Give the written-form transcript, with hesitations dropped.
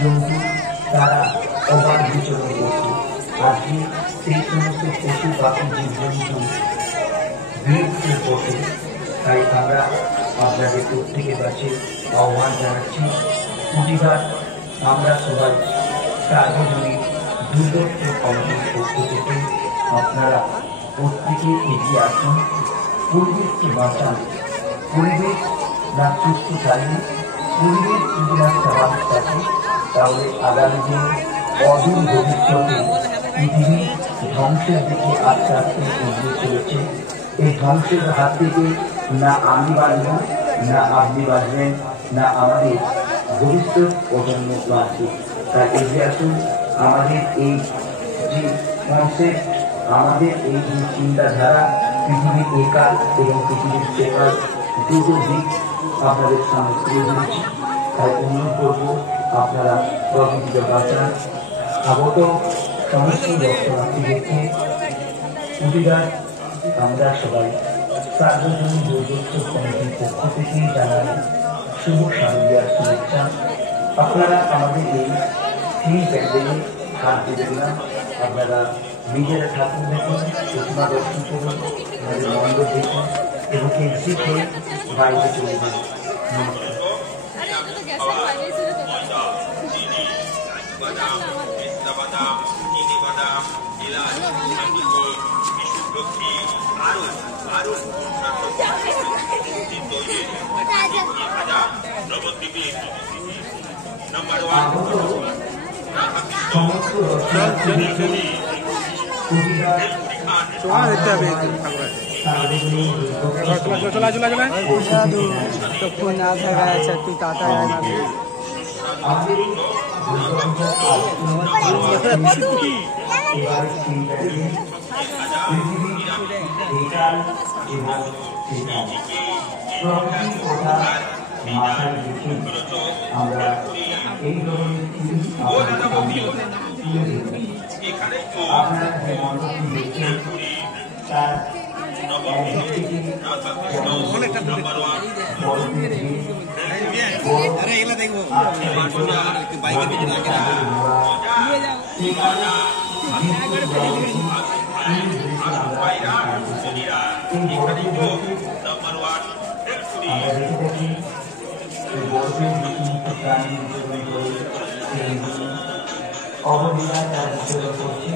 জন্তু তারা অবাধ বিচরণ করছে। আজকে সেই সমস্ত পশু পাখি জীবজন্তু বিলুপ্তির পথে। তাই আমরা আপনাদের প্রত্যেকের কাছে আহ্বান জানাচ্ছি, প্রতিবার আমরা সবাই সার্বজনীন দুর্যোগ কমিটির পক্ষ থেকে আপনারা প্রত্যেকে এগিয়ে আসুন। পরিবেশকে বাঁচান, পরিবেশ না সুস্থ থাকবে, পরিবেশ যদি না স্বাভাবিক থাকে, তাহলে আগামী দিনে অদূর ভবিষ্যতে পৃথিবী ধ্বংসের দিকে আস্তে আস্তে এগিয়ে চলেছে। এই ধ্বংসের হাত থেকে না আমি বাঁচব, না আপনি বাঁচবেন, না আমাদের ভবিষ্যৎ প্রজন্ম বাঁচবে। তাই এগিয়ে আসুন। আমাদের এই যে কনসেপ্ট, আমাদের এই যে চিন্তাধারা, পৃথিবীর একাল এবং পৃথিবীর সেকাল দুটো দিক আপনাদের সামনে তুলে ধরেছি। তাই অনুরোধ করব আপনারা প্রকৃতিকে বাঁচান। আগত সমস্ত দর্শনার্থীদেরকে প্রতিবার আমরা সবাই সার্বজনীন দুর্যোগ কমিটির পক্ষ থেকেই জানাই শুভ শারদীয়ার শুভেচ্ছা। আপনারা আমাদের এই থিম প্যান্ডেলে হাত দেবেন না, আপনারা নিজেরা ঠাকুর দেখুন, প্রতিমা দর্শন করুন, আমাদের মণ্ডপ দেখুন এবং এক্সিট হয়ে বাইরে চলে যান। নমস্কার। আমরা এই আপনারা যে মণ্ডপটি দেখছেন তার অবহেলায় তার বিচরণ করছে।